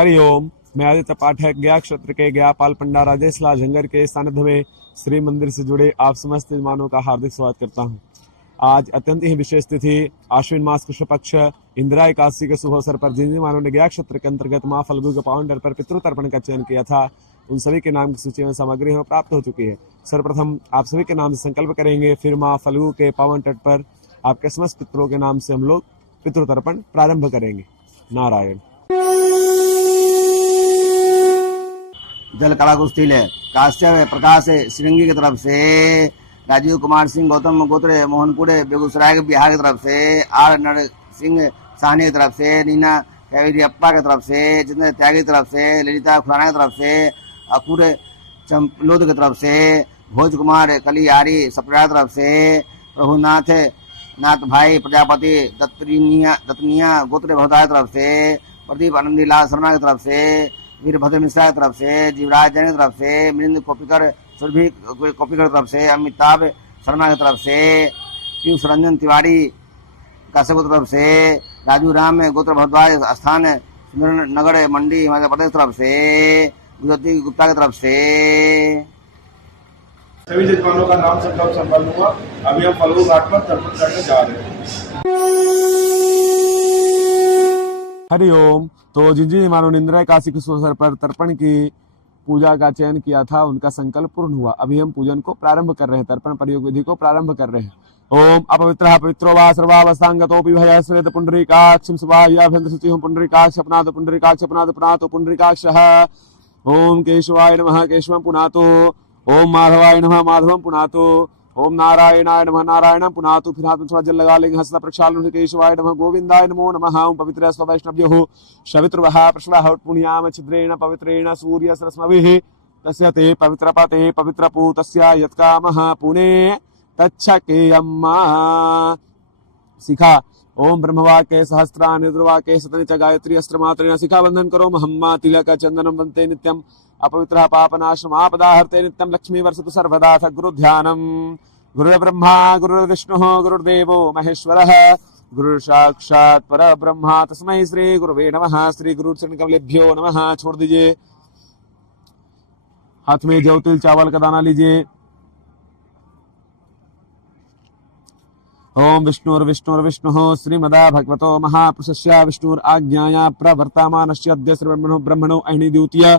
हरिओम। मैं आदित्य पाठक गया क्षेत्र के गया पाल पंडा राजेश लाल झंगर के सानिध्य में श्री मंदिर से जुड़े आप समस्त यजमानों का हार्दिक स्वागत करता हूं। आज अत्यंत ही विशेष तिथि आश्विन मास कृष्ण पक्ष इंदिरा एकादशी के शुभ अवसर पर जिन यजमानों ने गया क्षेत्र के अंतर्गत मां फल्गु के पावन डर पर पितृतर्पण का चयन किया था, उन सभी के नाम की सूची में सामग्री हमें प्राप्त हो चुकी है। सर्वप्रथम आप सभी के नाम से संकल्प करेंगे, फिर मां फल्गु के पावन तट पर आपके समस्त पितरों के नाम से हम लोग पितृतर्पण प्रारंभ करेंगे। नारायण। जल कला कुश्ती है काश्यप प्रकाश श्रृंगी की तरफ से, राजीव कुमार सिंह गौतम गोत्रे मोहनपुरे बेगूसराय के बिहार की तरफ से, आर नर सिंह साहनी की तरफ से, नीना कैविरियप्पा की तरफ से, जितेंद्र त्यागी की तरफ से, ललिता खुराना की तरफ से, अकुर चंपलोद की तरफ से, भोज कुमार कलियारी सप्रा की तरफ से, प्रभुनाथ नाथ भाई प्रजापति दत्तनिया गोत्र भवता की तरफ से, प्रदीप आनंदी लाल शर्मा की तरफ से, वीरभद्र मिश्रा की तरफ से, जीवराज जैन की तरफ से, मिलिंद कोपिकर सुरभि कोपिकर की तरफ से, अमिताभ शर्मा की तरफ से, पीयूष रंजन तिवारी काश्यप की तरफ से, राजू राम गोत्र भरद्वाज स्थान सुंदर नगर मंडी हिमाचल प्रदेश की तरफ से, गुजराती गुप्ता की तरफ से। सभी जजमानों का नाम संकल्प संपन्न हुआ। अभी हम फल्गु घाट पर तर्पण करने जा रहे हैं। हरिओम। तो जिन यजमानों ने इंदिरा एकादशी के अवसर पर तर्पण की पूजा का चयन किया था, उनका संकल्प पूर्ण हुआ। अभी हम पूजन को प्रारंभ कर रहे हैं, तर्पण प्रयोग विधि को प्रारंभ कर रहे हैं। ओम अपवित्रः पवित्रो वा सर्वावस्थांगतोऽपि भयश्वेत पुंडरीकाक्षं सुभायाभ्यंतर शुचिः पुंडरीकाक्ष अपनातो पुंडरीकाक्ष अपनातो पुनातो पुंडरीकाक्षः। ओम केशवाय नमः केशवं पुनातो, ओम माधवाय नमः माधवं पुनातो, ओम नारायणाय नमः नारायणं पुनातु। फिर हाथ में थोड़ा जल लगा लेंगे, हस्ता प्रक्षालन केशवाय नमः गोविंदाय नमो नमः। ओम पवित्र स्ववैष्णव्यो शवित्रवः प्रश्वः पुण्याम छिद्रेण पवित्रेण सूर्य सरस्मभिः तस्य ते पवित्रपते पवित्रपूतस्य यत्कामः पुने तच्छकेयम् शिखा। ओम ब्रह्मवाक्ये सहस्राणि रुद्रवाक्ये शतनि च गायत्री अस्त्रमात्रेण शिखा बंधन करो महम्मा तिलक चंदनं वन्ते नित्यम् अपवित्रः पापनाशमापदाहर्ते नित्यं लक्ष्मी वर्षतु सर्वदा सद्गुरु ध्यानम्। गुरुर्ब्रह्मा गुरुर्विष्णुः गुरुर्देवो महेश्वरः गुरुर्साक्षात् परब्रह्म तस्मै श्री गुरुवे नमः। श्री गुरु चरण कमलेभ्यो नमः। छोड़ दीजिए, हाथ में जौ तिल चावल का दाना लीजिए। ओम विष्णुर्विष्णुर्विष्णुः श्रीमदा भगवतो महापुरुषस्य विष्णुराज्ञाया प्रवर्तमानस्य अद्य ब्रह्मणो अहिनि द्वितीय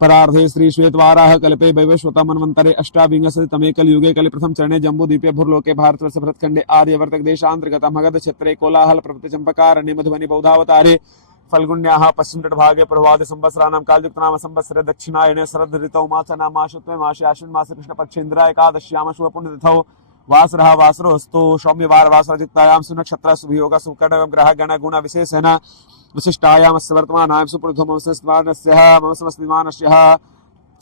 परार्धे श्री श्वेतवाराह कल्पे वैवस्वत मन्वन्तरे अष्टाविंशतितमे कलयुगे कलि प्रथम चरणे जम्बूद्वीपे भूर्लोके भारतवर्ष भरतखंडे आर्यवर्तक देशान्तर्गत मगध क्षेत्रे कोलाहल प्रभृति चंपकारण्ये मधुबनी बौद्धावतारे फल्गुण्याः पश्चिम तटभागे प्रभाते संवत्सराणां कालयुक्तानां संवत्सरे दक्षिणायने शरद ऋतौ मासनां मासत्वे मासे आश्विन मासे कृष्णपक्षे इंदिरा एकादश्याम शुभ पुण्यतिथौ वासरः वासरोऽस्तु सौम्यवार वासरयुक्तायां सुनक्षत्र शुभयोगः सुकर्ण ग्रह गण गुण विशेषेण विशिष्टायां अस्य वर्तमानायां सुपुरुषो मम संस्मानस्य मम समस्तिमानस्य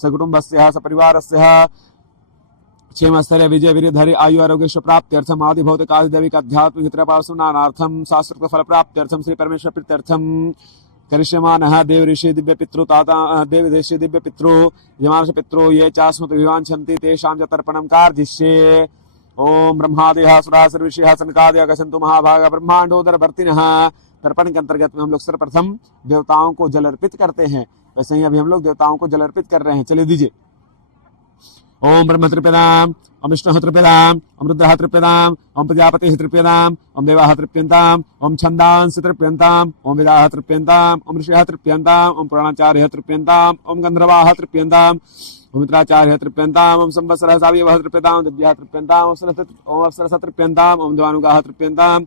सकुटुम्बस्य सपरिवारस्य क्षेमस्थैर्य विजय वीर्यधैर्य आयु आरोग्य प्राप्त्यर्थम आदि भौतिक आदि दैविक आध्यात्मिक हितप्रपासनार्थम शास्त्रोक्त फल प्राप्त्यर्थम श्री परमेश्वर प्रीत्यर्थम करिष्यमानः देव ऋषि दिव्य पितृ ताता देव ऋषि दिव्य पितृ यमांश पितृ ये चास्मत विवांछन्ति तेषां च तर्पणं कार्जिष्ये। ओम ब्रह्मादयः सुराः सर्वऋषयः सनकादयः गच्छन्तु महाभागा ब्रह्मांडोदरवर्तिनः। तर्पण के अंतर्गत में हम लोग सर्वप्रथम देवताओं को जल अर्पित करते हैं। वैसे ही अभी हम लोग देवताओं को जल अर्पित कर रहे हैं। चलिए दीजिए। ओम ब्रह्म तृप्यताम्, ओम विष्णुः तृप्यताम्, ओम रुद्रः तृप्यताम्, ओम प्रजापतिः तृप्यताम्, ओम देवाः तृप्यन्ताम्, ओम छन्दांसि तृप्यन्ताम्, ओम वेदाः तृप्यन्ताम्, ओम ऋषयः तृप्यन्ताम्, ओम पुराणाचार्यः तृप्यन्ताम्, ओम गन्धर्वाः तृप्यन्ताम्, ओम मित्राचार्यः तृप्यन्ताम्, ओम संवत्सरः सावयवः तृप्यताम्, दिव्याः तृप्यन्ताम्, ओम अप्सरसः तृप्यन्ताम्, ओम देवानुगाः तृप्यन्ताम्,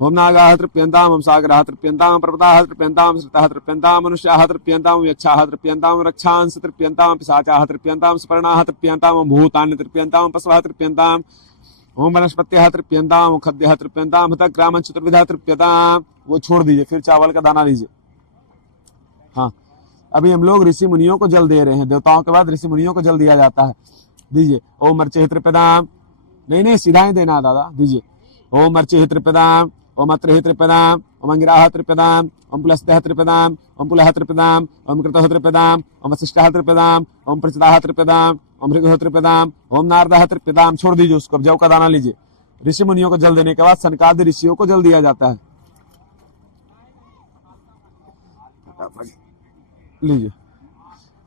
ओम नागाः तृप्यन्ताम्, ओम सागराः तृप्यन्ताम्, पर्वताः तृप्यन्ताम्, श्रुतः तृप्यन्ताम्, मनुष्याः तृप्यन्ताम्, यक्षाः तृप्यन्ताम्, रक्षांसि तृप्यन्ताम्, पिशाचाः तृप्यन्ताम्, सुपर्णाः तृप्यन्ताम्, ओम भूतानि तृप्यन्ताम्, पशवः तृप्यन्ताम्, ओम वनस्पत्यः तृप्यन्ताम्, ओम खद्यः तृप्यन्ताम्, हतग्रामं चतुर्विधः तृप्यताम्। वो छोड़ दीजिए, फिर चावल का दाना लीजिए। हाँ, अभी हम लोग ऋषि मुनियों को जल दे रहे हैं। देवताओं के बाद ऋषि मुनियों को जल दिया जाता है। दीजिए। ओम मर्चे तृप्यताम्, नहीं सीधा ही देना दादा। दीजिए। ओम मर्चे तृप्यताम्, ओम अत्रे तृप्यताम्, ओम अंगिराः तृप्यताम्, ओम पुलस्त्यः तृप्यताम्, ओम पुलः तृप्यताम्, ओम कृतः तृप्यताम्, ओम वसिष्ठः तृप्यताम्, ओम प्रचिताः तृप्यताम्, ओम भृगुः तृप्यताम्, ओम नारदः तृप्यताम्। छोड़ दीजिए उसको। अब जौ का दाना लीजिए। ऋषि मुनियों को जल देने के बाद सनकादि ऋषियों को जल दिया जाता है। लीजिए।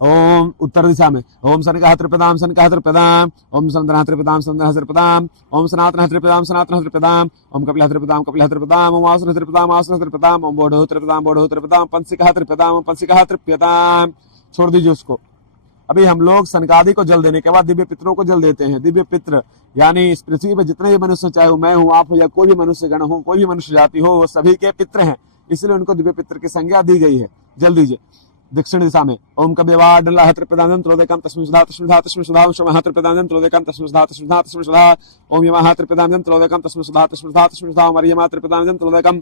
ओम उत्तर दिशा में ओम सनकः त्रिपदाम सनकः त्रिपदाम, ओम सनदनः त्रिपदाम सनदनः त्रिपदाम, ओम सनातनः त्रिपदाम सनातनः त्रिपदाम, ओम कपिलः त्रिपदाम कपिलः त्रिपदाम, ओम वासुदेवः त्रिपदाम वासुदेवः त्रिपदाम, ओम बोधोः त्रिपदाम बोधोः त्रिपदाम, पंसिकः त्रिपदाम पंसिकः त्रिपदाम। छोड़ दीजिए उसको। अभी हम लोग सनकादि को जल देने के बाद दिव्य पितरों को जल देते हैं। दिव्य पित्र यानी इस पृथ्वी पर जितने भी मनुष्य, चाहे वो मैं हूँ, आप हो, या कोई भी मनुष्य गण हो, कोई भी मनुष्य जाति हो, वो सभी के पित्र हैं, इसलिए उनको दिव्य पित्र की संज्ञा दी गई है। जल दीजिए। दक्षिण दिशा में ओम कव्यवाडलः त्रिपदानं त्रोदकं तस्मिन् सुधा तस्मिन् सुधा तस्मिन् सुधा, ओम शमः त्रिपदानं त्रोदकं तस्मिन् सुधा तस्मिन् सुधा तस्मिन् सुधा, ओम यमः त्रिपदानं त्रोदकं तस्मिन् सुधा तस्मिन् सुधा तस्मिन् सुधा, ओम अर्यमः त्रिपदानं त्रोदकं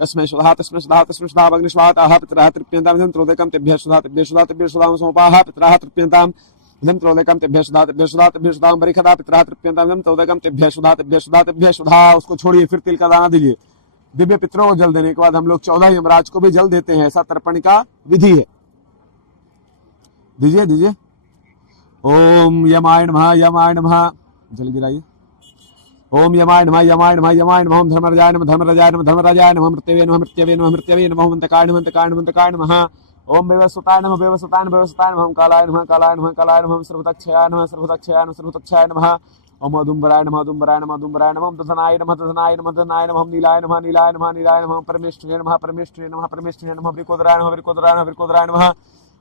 तस्मै सुधा तस्मै सुधा तस्मै सुधा, अग्निश्वाताः पितरः तृप्यन्तां त्रोदकं तेभ्यः सुधा तेभ्यः सुधा तेभ्यः सुधा, ओम सोपाः पितरः तृप्यन्तां इदं त्रोदकं तेभ्यः सुधा तेभ्यः सुधा तेभ्यः सुधा, ओम बरिखदा पितरः तृप्यन्तां इदं त्रोदकं तेभ्यः सुधा तेभ्यः सुधा तेभ्यः सुधा। उसको छोड़िए, फिर तिल का दाना दीजिए। दिव्य पितरों को जल देने के बाद हम लोग 14 यमराज को भी जल देते हैं। ऐसा तर्पण का विधि है। दीजिए दीजिए। ओम यमाय नमः यमाय नमः, जल गिराइए। ओम यमाय नमः यमाय नमः यमाय नमः, ओम धर्मराजाय नमः धर्मराजाय नमः धर्मराजाय नमः, मृत्यवे नमः मृत्यवे नमः मृत्यवे नमः, ओम अंतकाय नमः अंतकाय नमः अंतकाय नमः, ओम वैवस्वताय नमः वैवस्वताय नमः वैवस्वताय नमः, ओम कालाय नमः कालाय नमः कालाय नमः, ओम सर्वतक्षयाय नमः सर्वतक्षयाय नमः सर्वतक्षयाय नमः, ओम अदुम्बराय नमः अदुम्बराय नमः अदुम्बराय नमः, ओम दधनाय नमः दधनाय नमः दधनाय नमः, ओम नीलाय नमः नीलाय नमः नीलाय नमः, ओम परमेष्ठिने नमः परमेष्ठिने नमः परमेष्ठिने नमः, वृकोदराय नमः वृकोदराय नमः वृकोदराय नमः,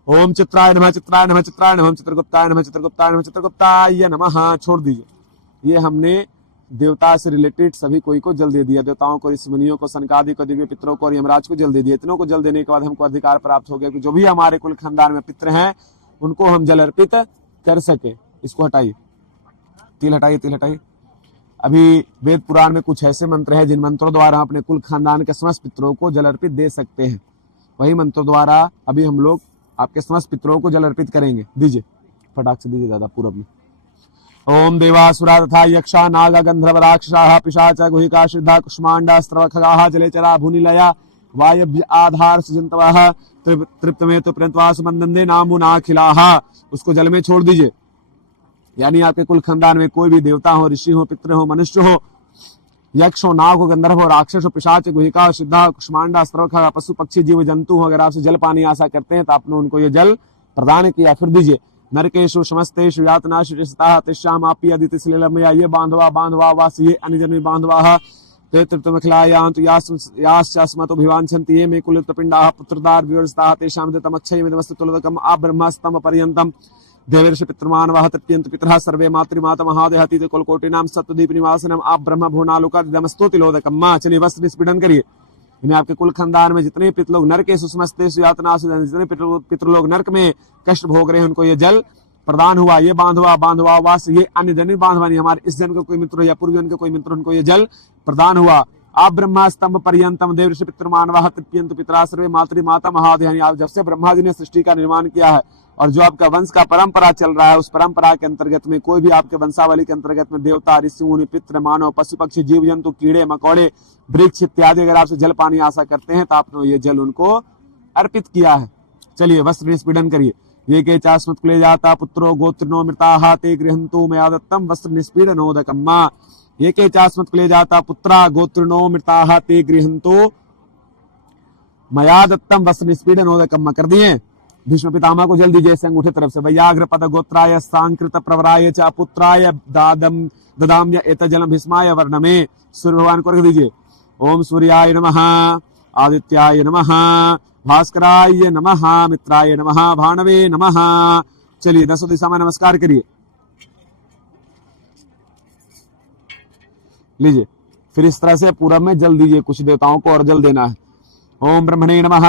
ओम चित्राय नमः चित्राय नमः चित्राय नमः, चित्रगुप्ताय नमः चित्रगुप्ताय नमः चित्रगुप्ताय नमः। छोड़ दीजिए। ये हमने देवता से रिलेटेड सभी कोई को जल दे दिया। देवताओं को, ऋषि मुनियों को, सनकादि को, दिव्य पितरों को और यमराज को जल दे दिया। इतनों को जल देने के बाद हमको अधिकार प्राप्त हो गया कि जो भी हमारे कुल खानदान में पितर हैं उनको हम जल अर्पित कर सके। इसको हटाइए, तिल हटाइए, तिल हटाइए। अभी वेद पुराण में कुछ ऐसे मंत्र हैं जिन मंत्रों द्वारा हम अपने कुल खानदान के समस्त पितरों को जल अर्पित दे सकते हैं। वही मंत्रों द्वारा अभी हम लोग आपके समस्त पितरों को जल अर्पित करेंगे। दीजिए, फटाक से दीजिए दादा पूरब में। ओम देवासुरा तथा यक्षा नाग गंधर्व राक्षसाः पिशाच गुहिका सिद्धा कुष्मांडा स्त्रवखगाः जलेचरा भूनिलया वायव्य आधार सजंतवः तृप्तमेतु प्रणत्वास मंदंदे नामुनाखिलाः। उसको जल में छोड़ दीजिए। यानी आपके कुल खानदान में कोई भी देवता हो, ऋषि हो, पितृ हो, मनुष्य हो, यक्ष हो, नाग हो, गंधर्व हो, राक्षस हो, पिशाच गुहिका सिद्धा कुष्मांडा स्त्रवखगा पशु पक्षी जीव जंतु हो, अगर आपसे जल पानी आशा करते हैं तो आपने उनको ये जल प्रदान किया। फिर दीजिए। नरकेशु समस्तेषु यातनाषु रिसताः तेषाम् आपि अदिति श्लीलमया ये बांधवा बांधवा वास ये अन्यजन्मी बांधवाः ते तृप्तमखिलायान्तु याश्चास्मतो भिवाञ्छन्ति ये मे कुलपिण्डाः पुत्रदार विवर्जिताः तेषां दतमक्षयमिदमस्तु तुलदकम् आब्रह्मस्तम पर्यन्तम् देवर्षि पितृमानवः तृप्यन्तु पितरः सर्वे मातृमाता महादेहतीत कुलकोटिनां सत्वदीप निवासनम् आब्रह्म भुवनालुकादिदमस्तु तिलोदकम्। चलिए वस्त्र निष्पीडन करिए। इन्हें आपके कुल खानदान में जितने पितृ लोग नरक के सुसमस्तेषु यातनासु, जितने पितृ लोग नरक में कष्ट भोग रहे हैं उनको ये जल प्रदान हुआ। ये बांधवा बांधवा वास ये अन्य जन्म बांधवा नहीं, हमारे इस जन्म का कोई मित्र या पूर्व जन्म का कोई मित्र, उनको ये जल प्रदान हुआ। आप ब्रह्मा स्तंभ पर्यंतम देवर्षि पितृमानवः तृप्यन्तु पितरः सर्वे मातृमाता महादेहानि। आप जब से ब्रह्मा जी ने सृष्टि का निर्माण किया है और जो आपका वंश का परंपरा चल रहा है, उस परंपरा के अंतर्गत में कोई भी आपके वंशावली के अंतर्गत में देवता, ऋषि मुनि, पितृ, मानव, पशु पक्षी, जीव जंतु, कीड़े मकोड़े, वृक्ष इत्यादि अगर आपसे जल पानी आशा करते हैं तो आपने ये जल उनको अर्पित किया है। चलिए वस्त्र निष्पीडन करिए। ये के चास्मत् कुले जाता पुत्रो गोत्रिनो मृताः ते गृहन्तु मया दत्तं वस्त्र निष्पीडनोदकम्। ये के चास्मत् कुले जाता पुत्रा गोत्रिनो मृताः ते गृहन्तु मया दत्तं वस्त्र निष्पीडनोदकम्। कर दिए। भीष्म पितामह को जल दीजिए अंगूठे तरफ से। वैयाघ्र पद गोत्राय सांकृत प्रवराय च पुत्राय ददाम्य एतजलम भीष्माय वर्णमे। सूर्य भगवान को रख दीजिए। ओम सूर्याय नमः, आदित्याय नमः, भास्कराय नमः, मित्राय नमः, भानवे नमः। चलिए 10 दिशा में नमस्कार करिए। लीजिए। फिर इस तरह से पूरब में जल दीजिए। कुछ देवताओं को और जल देना है। ओम ब्रह्मणे नमः,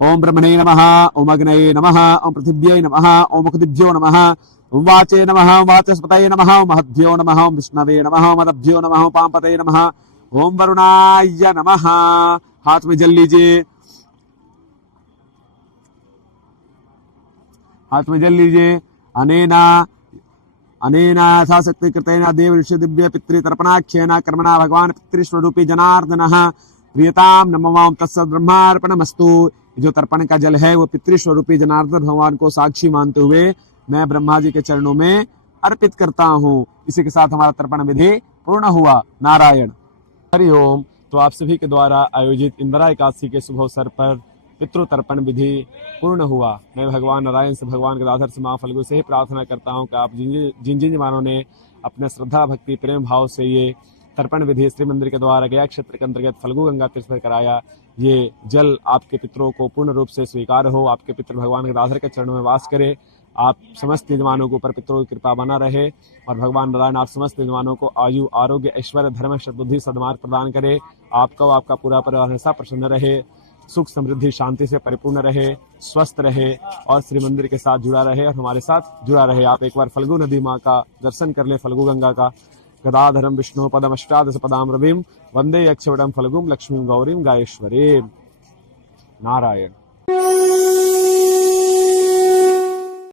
ओम ब्रह्मणे नमः, ओम अग्नये नमः, ओम पृथिव्यै नमः, ओम मुखदिभ्यो नमः, ओम वाचे नमः, ओम वाचस्पतये नमः, ओम महद्भ्यो नमः, ओम विष्णवे नमः, ओम मदभ्यो नमः, ओम पांपतये नमः, ओम वरुणाय नमः। हाथ में जल लीजिए। हाथ में जल लीजिए। अनेना यथाशक्ति कृतेन देव ऋषि दिव्य पितृ तर्पणाख्येन कर्मणा भगवान पितृस्वरूपी जनार्दनः प्रियताम नमः तत्सत् ब्रह्मार्पणमस्तु। जो तर्पण का जल है वो पितृस्वरूपी जनार्दन भगवान को साक्षी मानते हुए मैं ब्रह्मा जी के चरणों में अर्पित करता हूँ। इसी के साथ हमारा तर्पण विधि पूर्ण हुआ। नारायण। हरिओम। तो आप सभी के द्वारा आयोजित इंदिरा एकादशी के शुभ अवसर पर पितृतर्पण विधि पूर्ण हुआ। मैं भगवान नारायण से, भगवान गदाधर से, माँ फल्गु से ही प्रार्थना करता हूँ कि आप जिन जिन जवानों ने अपने श्रद्धा भक्ति प्रेम भाव से ये तर्पण विधि श्री मंदिर के द्वारा गया क्षेत्र के अंतर्गत फल्गु गंगा तीर्थ पर कराया, ये जल आपके पितरों को पूर्ण रूप से स्वीकार हो, आपके पितृ भगवान गदाधर के चरणों में वास करे, आप समस्त यजमानों के ऊपर पितरों की कृपा बना रहे और भगवान नारायण आप समस्त यजमानों को आयु आरोग्य ऐश्वर्य धर्म सद्बुद्धि सद्मार्ग प्रदान करे, आपका व आपका पूरा परिवार हमेशा प्रसन्न रहे, सुख समृद्धि शांति से परिपूर्ण रहे, स्वस्थ रहे और श्री मंदिर के साथ जुड़ा रहे और हमारे साथ जुड़ा रहे। आप एक बार फल्गु नदी माँ का दर्शन कर ले, फल्गु गंगा का। गदाधरम विष्णु पदम अष्टादश पदाम रविम वंदे यक्षवटम फल्गुम लक्ष्मीं गौरीं गायेश्वरीं। नारायण।